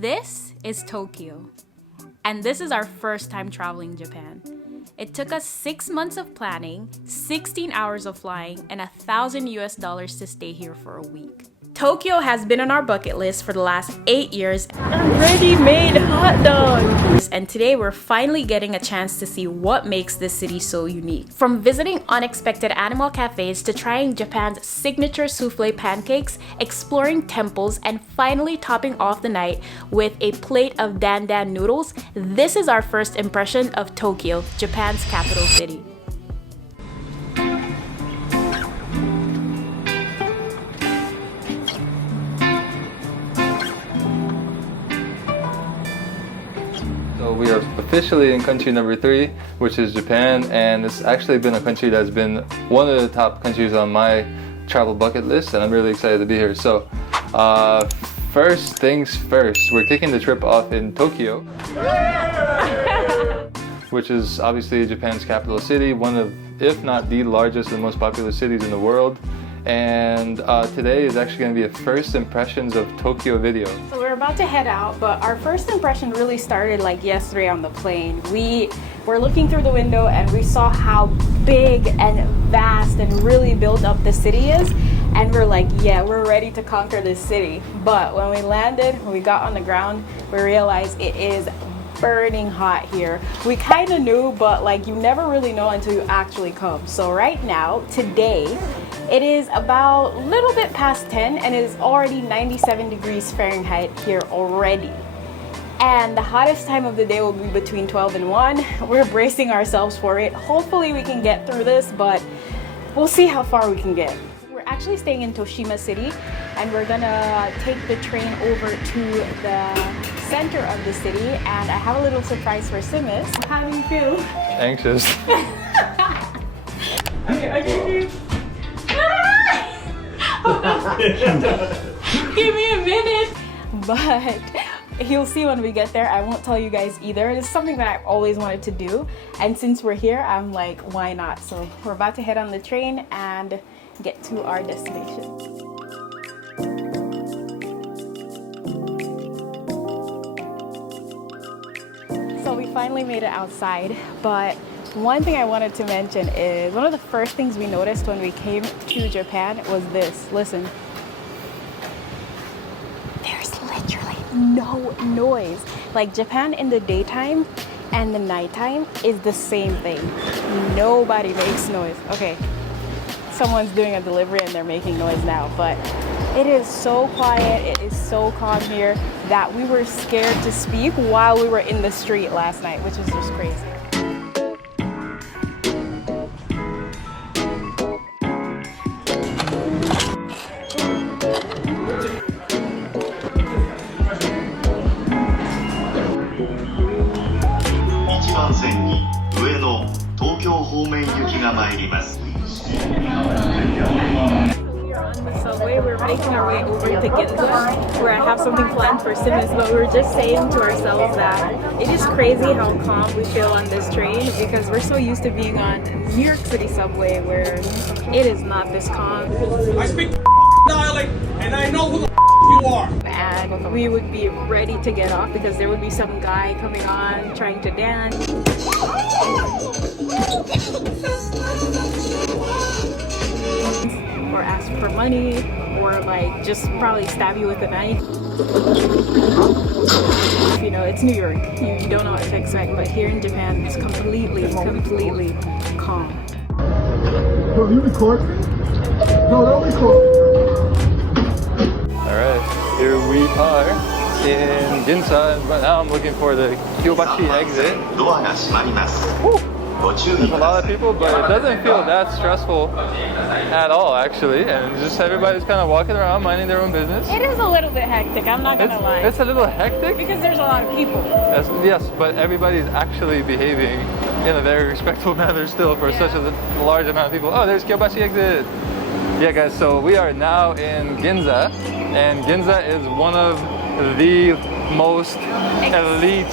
This is Tokyo, and this is our first time traveling Japan. It took us 6 months of planning, 16 hours of flying, and $1,000 to stay here for a week. Tokyo has been on our bucket list for the last 8 years. Ready-made hot dogs! And today we're finally getting a chance to see what makes this city so unique. From visiting unexpected animal cafes to trying Japan's signature souffle pancakes, exploring temples, and finally topping off the night with a plate of dandan noodles, this is our first impression of Tokyo, Japan's capital city. So we are officially in country number 3, which is Japan, and it's actually been a country that's been one of the top countries on my travel bucket list, and I'm really excited to be here. So first things first, we're kicking the trip off in Tokyo, which is obviously Japan's capital city, one of, if not the largest and most popular cities in the world. And today is actually going to be a first impressions of Tokyo video. So we're about to head out, but our first impression really started like yesterday on the plane. We were looking through the window and we saw how big and vast and really built up the city is, and we're like, yeah, we're ready to conquer this city. But when we landed, when we got on the ground, we realized it is burning hot here. We kind of knew, but like you never really know until you actually come. So right now, today, it is about a little bit past 10 and it is already 97 degrees Fahrenheit here already. And the hottest time of the day will be between 12 and 1. We're bracing ourselves for it. Hopefully we can get through this, but we'll see how far we can get. We're actually staying in Toshima City and we're gonna take the train over to the center of the city, and I have a little surprise for Simis. How do you feel? Anxious. Give me a minute. But you'll see when we get there. I won't tell you guys either. It's something that I've always wanted to do, and since we're here, I'm like, why not? So we're about to head on the train and get to our destination. So we finally made it outside, but one thing I wanted to mention is one of the first things we noticed when we came to Japan was this. Listen. There's literally no noise. Like Japan in the daytime and the nighttime is the same thing. Nobody makes noise. Okay, someone's doing a delivery and they're making noise now, but it is so quiet, it is so calm here that we were scared to speak while we were in the street last night, which is just crazy. Subway, we're making our way over to Ginza, where I have something planned for Simmons, but we were just saying to ourselves that it is crazy how calm we feel on this train because we're so used to being on New York City subway where it is not this calm. I speak dialect and I know who the you are. And we would be ready to get off because there would be some guy coming on trying to dance. Or ask for money, or like just probably stab you with a knife. You know, it's New York. You don't know what to expect, but here in Japan, it's completely calm. No, you record. No, don't record. Alright, here we are in Ginza, and right now I'm looking for the Kyobashi exit. There's a lot of people, but it doesn't feel that stressful at all, actually. And just everybody's kind of walking around, minding their own business. It is a little bit hectic, I'm not gonna lie. It's a little hectic? Because there's a lot of people. Yes, but everybody's actually behaving in a very respectful manner still for such a large amount of people. Oh, there's Kyobashi exit. Yeah, guys, so we are now in Ginza, and Ginza is one of the most elite,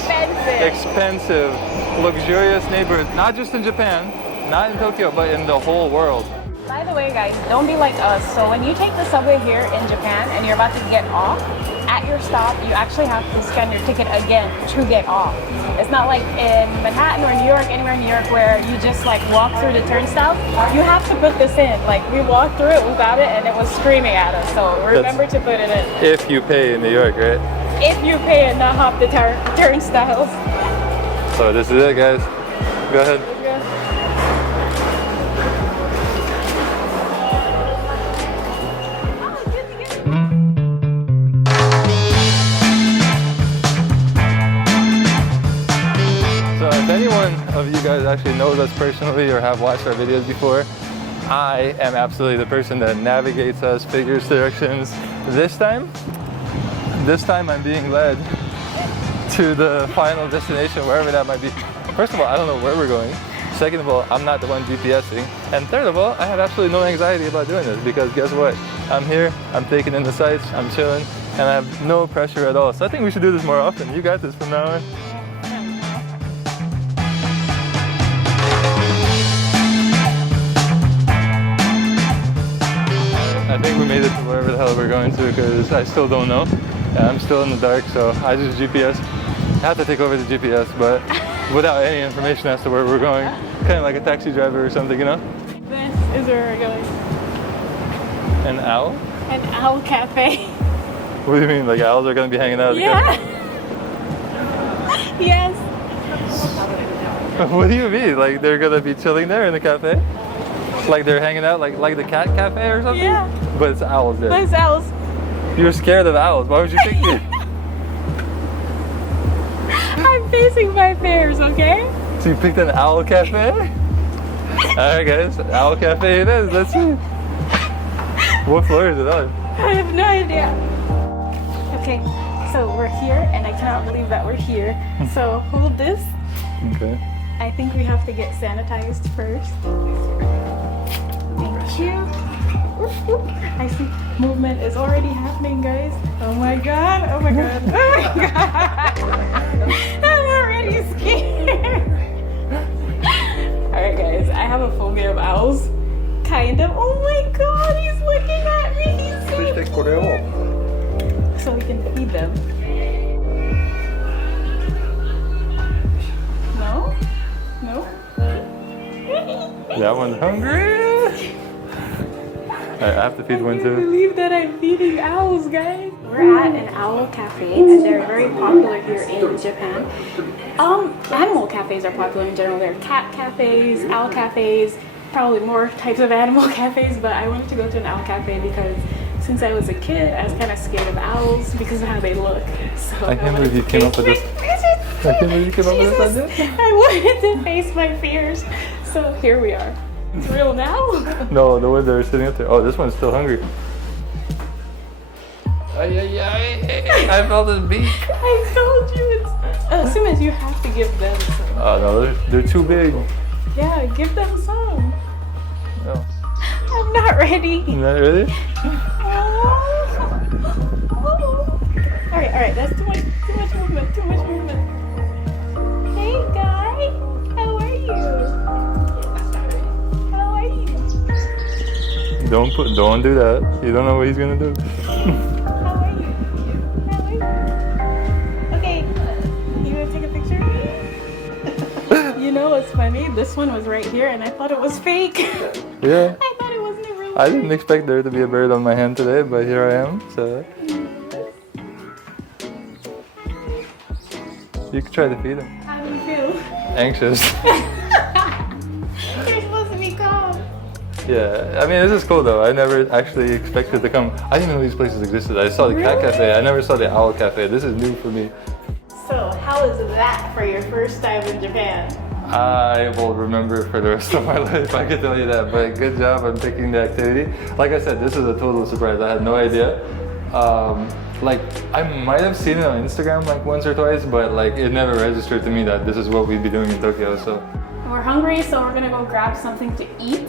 expensive, luxurious neighborhoods, not just in Japan, not in Tokyo, but in the whole world. By the way, guys, don't be like us. So when you take the subway here in Japan and you're about to get off, at your stop, you actually have to scan your ticket again to get off. It's not like in Manhattan or New York, anywhere in New York, where you just like walk through the turnstile. You have to put this in. Like we walked through it without it and it was screaming at us. So remember to put it in. If you pay in New York, right? If you pay and not hop the turnstiles. So this is it, guys. Go ahead. So if anyone of you guys actually knows us personally or have watched our videos before, I am absolutely the person that navigates us, figures directions. This time I'm being led to the final destination, wherever that might be. First of all, I don't know where we're going. Second of all, I'm not the one GPSing. And third of all, I have absolutely no anxiety about doing this because guess what? I'm here, I'm taking in the sights, I'm chilling, and I have no pressure at all. So I think we should do this more often. You got this from now on. I think we made it to wherever the hell we're going to because I still don't know. I'm still in the dark, so I just GPS. I have to take over the GPS, but without any information as to where we're going. Kind of like a taxi driver or something, you know? This is where we're going. An owl? An owl cafe. What do you mean? Like owls are going to be hanging out at the Yeah. Yes. cafe? What do you mean? Like they're going to be chilling there in the cafe? Like they're hanging out like the cat cafe or something? Yeah. But it's owls there. Those owls. You're scared of owls. Why would you think that? I'm facing my fears, okay? So you picked an owl cafe? Alright guys, owl cafe it is. Let's see. What floor is it on? I have no idea. Okay, so we're here and I cannot believe that we're here. So hold this. Okay. I think we have to get sanitized first. Thank you. I see movement is already happening, guys. Oh my god, oh my god, oh my god. I'm already scared. Alright guys, I have a phobia of owls. Kind of. Oh my god, he's looking at me. He's so we can feed them. No? No? That one's hungry. I have to feed one I can't too. believe that I'm feeding owls, guys. We're at an owl cafe, and they're very popular here in Japan. Animal cafes are popular in general. There are cat cafes, owl cafes, probably more types of animal cafes, but I wanted to go to an owl cafe because since I was a kid, I was kind of scared of owls because of how they look. So I can't believe you came up with this. I can't believe you came up with this idea. I wanted to face my fears, so here we are. It's real now? No, the one that are sitting up there. Oh, this one's still hungry. Ay, ay, ay. I felt his beak. I told you it's... as soon as you have to give them some. Oh no, they're too big. Yeah, give them some. No. I'm not ready. Not really? Alright, that's too much movement. Hey guy, how are you? Don't do that. You don't know what he's gonna do. How are you? Okay, you wanna take a picture of me? You know what's funny? This one was right here and I thought it was fake. Yeah. I thought it wasn't a real I didn't expect there to be a bird on my hand today, but here I am, so. You could try to feed him. How do you feel? Anxious. You're supposed to be calm. Yeah, I mean, this is cool though. I never actually expected to come. I didn't know these places existed. I saw the cat Really? cafe. I never saw the owl cafe. This is new for me. So, how is that for your first time in Japan? I will remember it for the rest of my life, I can tell you that. But good job on picking the activity. Like I said, this is a total surprise. I had no idea. Like, I might have seen it on Instagram like once or twice, but like it never registered to me that this is what we'd be doing in Tokyo. So We're hungry, so we're gonna go grab something to eat.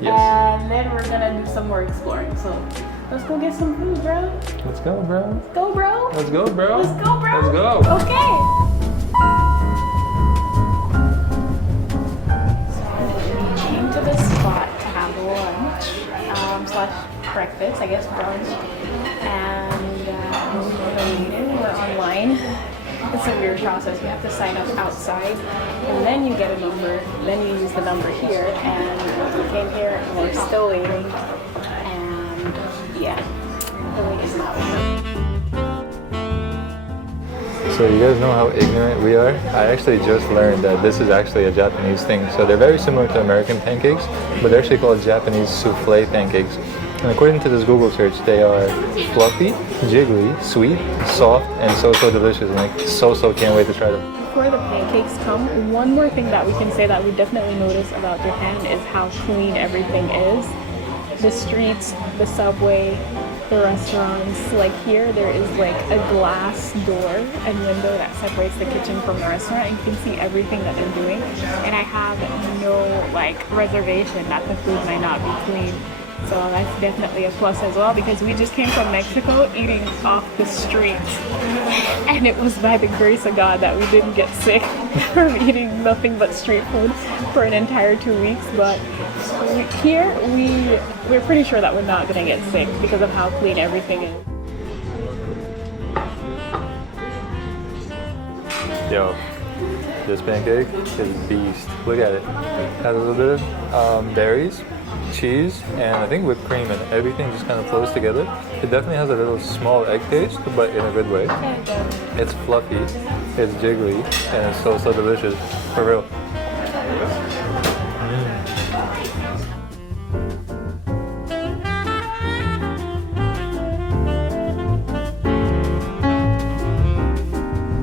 Yes. And then we're gonna do some more exploring. So let's go get some food, bro. let's go, bro. Go, bro. Let's go, bro. Let's go, bro. Let's go. Okay. So we came to this spot to have lunch, slash breakfast, I guess brunch. And waiting. We're online. It's a weird process. You have to sign up outside, and then you get a number. Then you use the number here, and we came here, and we're still waiting. And yeah, the wait is not over. So you guys know how ignorant we are? I actually just learned that this is actually a Japanese thing. So they're very similar to American pancakes, but they're actually called Japanese souffle pancakes. And according to this Google search, they are fluffy, jiggly, sweet, soft, and so delicious. And I so can't wait to try them. Before the pancakes come, one more thing that we can say that we definitely notice about Japan is how clean everything is. The streets, the subway, the restaurants, like here there is like a glass door and window that separates the kitchen from the restaurant, and you can see everything that they're doing, and I have no like reservation that the food might not be clean. So that's definitely a plus as well, because we just came from Mexico eating off the street, and it was by the grace of God that we didn't get sick from eating nothing but street food for an entire 2 weeks. But here we're pretty sure that we're not gonna get sick because of how clean everything is. Yo, this pancake is beast. Look at it. Has a little bit of berries, cheese, and I think whipped cream, and everything just kind of flows together. It definitely has a little small egg taste, but in a good way. It's fluffy, it's jiggly, and it's so delicious. For real.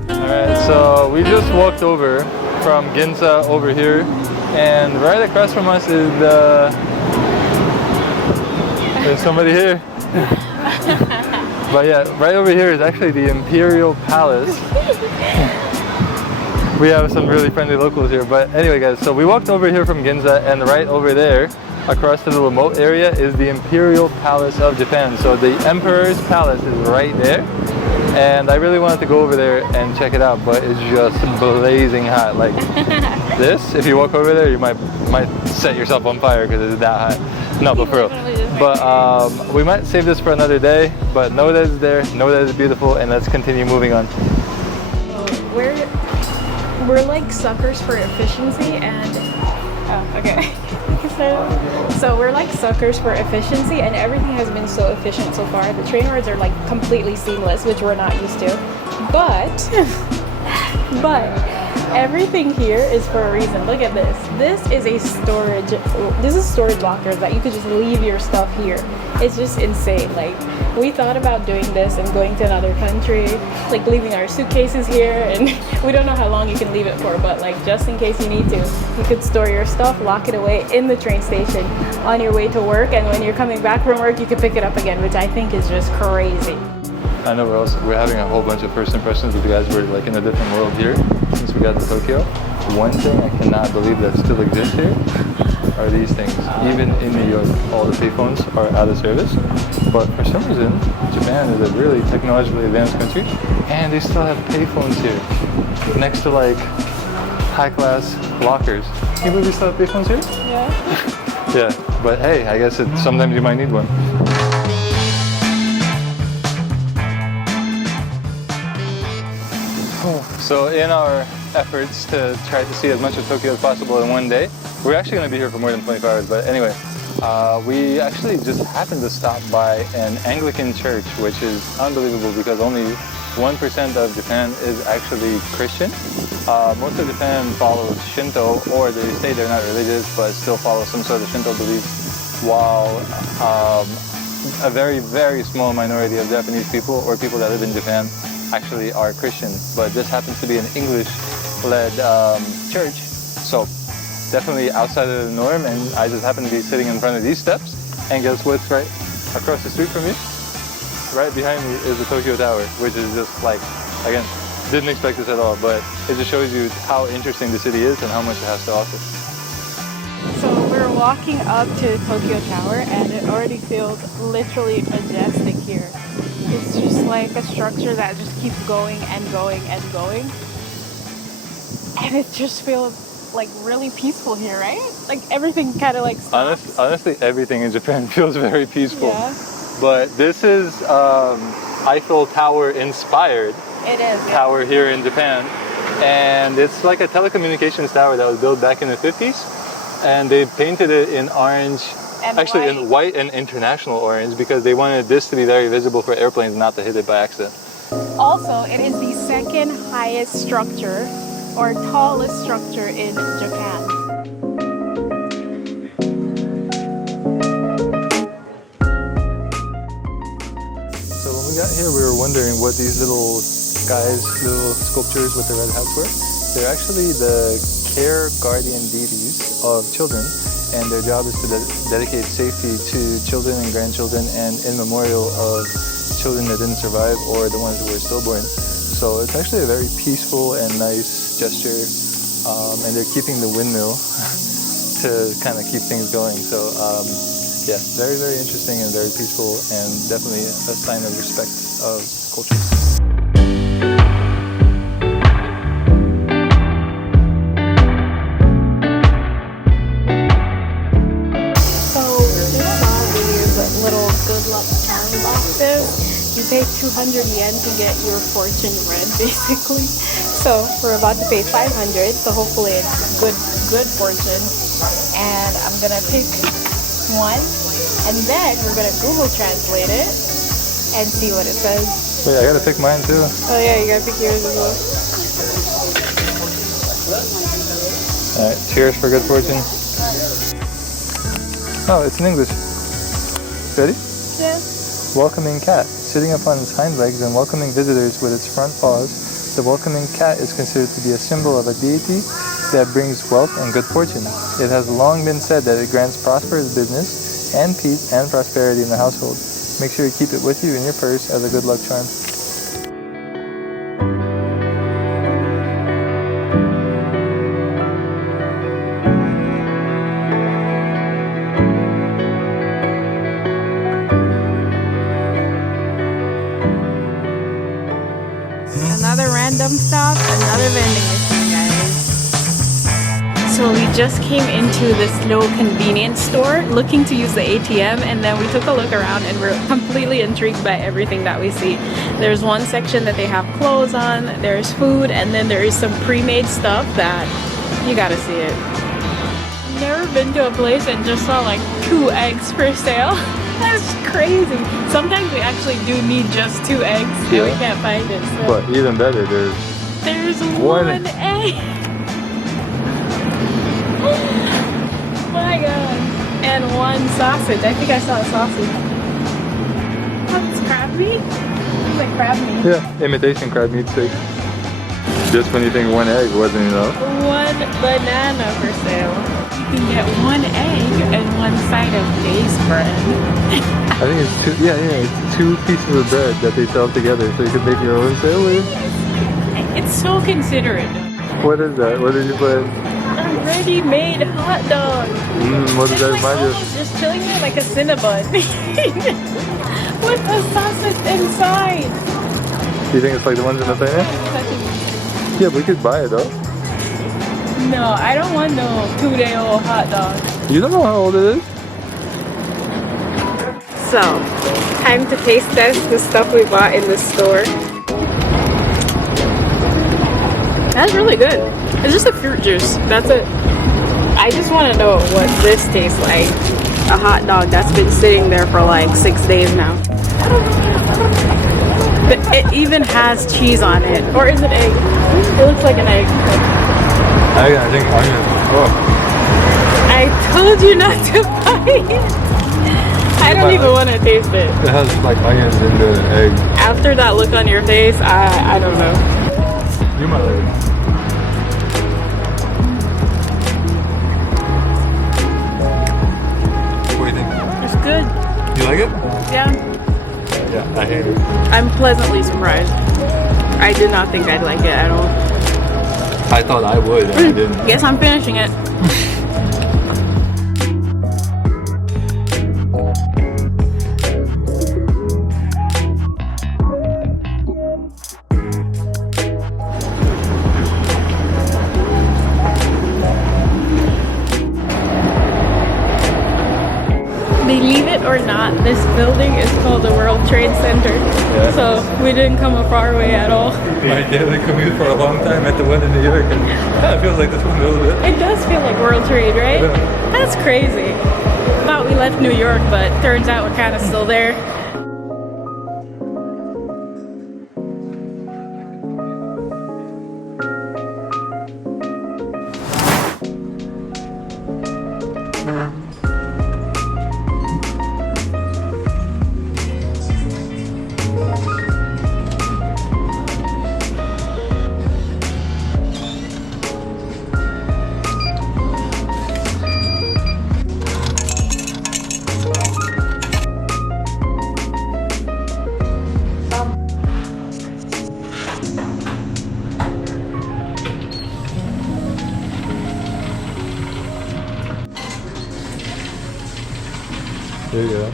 Alright, so we just walked over from Ginza over here, and right across from us is there's somebody here. But yeah, right over here is actually the Imperial Palace. We have some really friendly locals here. But anyway guys, so we walked over here from Ginza, and right over there, across the remote area, is the Imperial Palace of Japan. So the Emperor's Palace is right there. And I really wanted to go over there and check it out, but it's just blazing hot. Like this, if you walk over there, you might set yourself on fire because it's that hot. No, but for real. But we might save this for another day, but know that it's there, know that it's beautiful, and let's continue moving on. We're like suckers for efficiency, and okay. So we're like suckers for efficiency, and everything has been so efficient so far. The train rides are like completely seamless, which we're not used to. But everything here is for a reason. Look at this. This is storage lockers that you could just leave your stuff here. It's just insane. Like, we thought about doing this and going to another country, like leaving our suitcases here, and we don't know how long you can leave it for, but like just in case you need to, you could store your stuff, lock it away in the train station on your way to work, and when you're coming back from work, you can pick it up again, which I think is just crazy. I know we're having a whole bunch of first impressions with the guys. We're like in a different world here since we got to Tokyo. One thing I cannot believe that still exists here are these things. Even in New York, all the payphones are out of service. But for some reason, Japan is a really technologically advanced country, and they still have payphones here next to like high-class lockers. Can you believe they still have payphones here? Yeah. Yeah, but hey, I guess sometimes you might need one. So in our efforts to try to see as much of Tokyo as possible in one day, we're actually going to be here for more than 24 hours, but anyway, we actually just happened to stop by an Anglican church, which is unbelievable because only 1% of Japan is actually Christian. Most of Japan follows Shinto, or they say they're not religious but still follow some sort of Shinto belief, while a very small minority of Japanese people or people that live in Japan actually are Christian. But this happens to be an English-led church, so definitely outside of the norm, and I just happen to be sitting in front of these steps, and guess what's right across the street from me? Right behind me is the Tokyo Tower, which is just like, again, didn't expect this at all, but it just shows you how interesting the city is and how much it has to offer. So we're walking up to Tokyo Tower, and it already feels literally majestic here. It's just like a structure that just keeps going and going and going. And it just feels like really peaceful here, right? Like everything kind of like stops. Honestly, everything in Japan feels very peaceful. Yeah. But this is Eiffel Tower inspired It is. Yeah. tower here in Japan. And it's like a telecommunications tower that was built back in the 50s. And they painted it in orange, And actually white. in white and international orange, because they wanted this to be very visible for airplanes not to hit it by accident. Also, it is the second highest structure or tallest structure in Japan. So when we got here, we were wondering what these little guys, little sculptures with the red hats were. They're actually the care guardian deities of children, and their job is to dedicate safety to children and grandchildren, and in memorial of children that didn't survive or the ones who were stillborn. So it's actually a very peaceful and nice gesture, and they're keeping the windmill to kind of keep things going. So yeah, very, very interesting and very peaceful, and definitely a sign of respect of culture. Little good luck charm boxes. You pay 200 yen to get your fortune read, basically. So we're about to pay 500, so hopefully it's good fortune. And I'm gonna pick one, and then we're gonna Google translate it and see what it says. Wait, I gotta pick mine too. Oh yeah, you gotta pick yours as well. Alright, cheers for good fortune. Oh, it's in English. Ready? Yeah. Welcoming cat. Sitting upon its hind legs and welcoming visitors with its front paws, the welcoming cat is considered to be a symbol of a deity that brings wealth and good fortune. It has long been said that it grants prosperous business and peace and prosperity in the household. Make sure you keep it with you in your purse as a good luck charm. Another random stop, another vending machine, guys. So we just came into this little convenience store looking to use the ATM, and then we took a look around and we're completely intrigued by everything that we see. There's one section that they have clothes on, there's food, and then there is some pre-made stuff that you gotta see it. Never been to a place and just saw like 2 eggs for sale. That's crazy. Sometimes we actually do need just 2 eggs and we can't find it. So. But even better, there's one egg. My god. And 1 sausage. I think I saw a sausage. What's crab meat? It's like crab meat. yeah, imitation crab meat steak. Just when you think 1 egg wasn't enough. 1 banana for sale. You can get 1 egg and 1 side of base bread. I think it's 2, it's 2 pieces of bread that they sell together, so you can make your own sandwich. It's so considerate. What is that? What did you put? A ready-made hot dog. What does that remind you of? Just chilling there like a Cinnabon. With a sausage inside. Do you think it's like the ones in the thing? Yeah, we could buy it though. No, I don't want no 2-day-old hot dog. You don't know how old it is? So, time to taste test the stuff we bought in the store. That's really good. It's just a fruit juice. That's it. I just want to know what this tastes like. A hot dog that's been sitting there for like 6 days now. But it even has cheese on it. Or is it egg? It looks like an egg. I think onion. Oh. I told you not to buy it. I don't even want to taste it. It has like onions in the egg. After that look on your face, I don't know. You might like it. What do you think? It's good. You like it? Yeah. Yeah, I hate it. I'm pleasantly surprised. I did not think I'd like it at all. I thought I would, and I didn't. Guess I'm finishing it. They leave it or not, this building is called the World Trade Center. Yeah. So we didn't come a far way at all. My daily commute for a long time at the one in New York, and it kind of feels like this one a little bit. It does feel like World Trade, right? Yeah. That's crazy. Thought we left New York, but turns out we're kind of still there. There you go.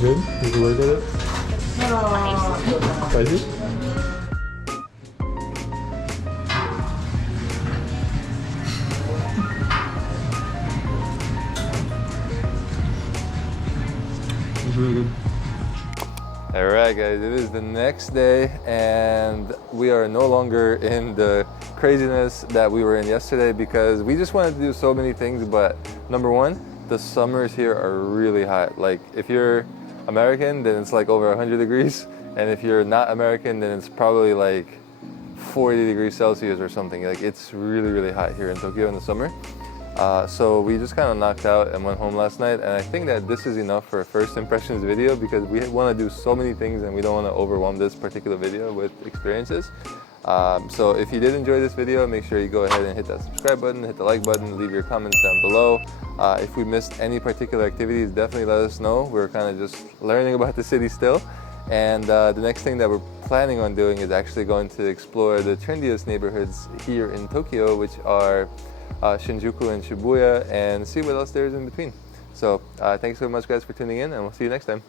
Good? You can work at it? Spicy? It's really good. Alright guys, it is the next day and we are no longer in the craziness that we were in yesterday because we just wanted to do so many things, but number one, the summers here are really hot. Like if you're American, then it's like over 100 degrees, and if you're not American, then it's probably like 40 degrees Celsius or something. Like it's really, really hot here in Tokyo in the summer. So we just kind of knocked out and went home last night, and I think that this is enough for a first impressions video because we want to do so many things and we don't want to overwhelm this particular video with experiences. So if you did enjoy this video, make sure you go ahead and hit that subscribe button, hit the like button, leave your comments down below. If we missed any particular activities, definitely let us know. We're kind of just learning about the city still. And the next thing that we're planning on doing is actually going to explore the trendiest neighborhoods here in Tokyo, which are Shinjuku and Shibuya, and see what else there is in between. So thanks so much guys for tuning in, and we'll see you next time.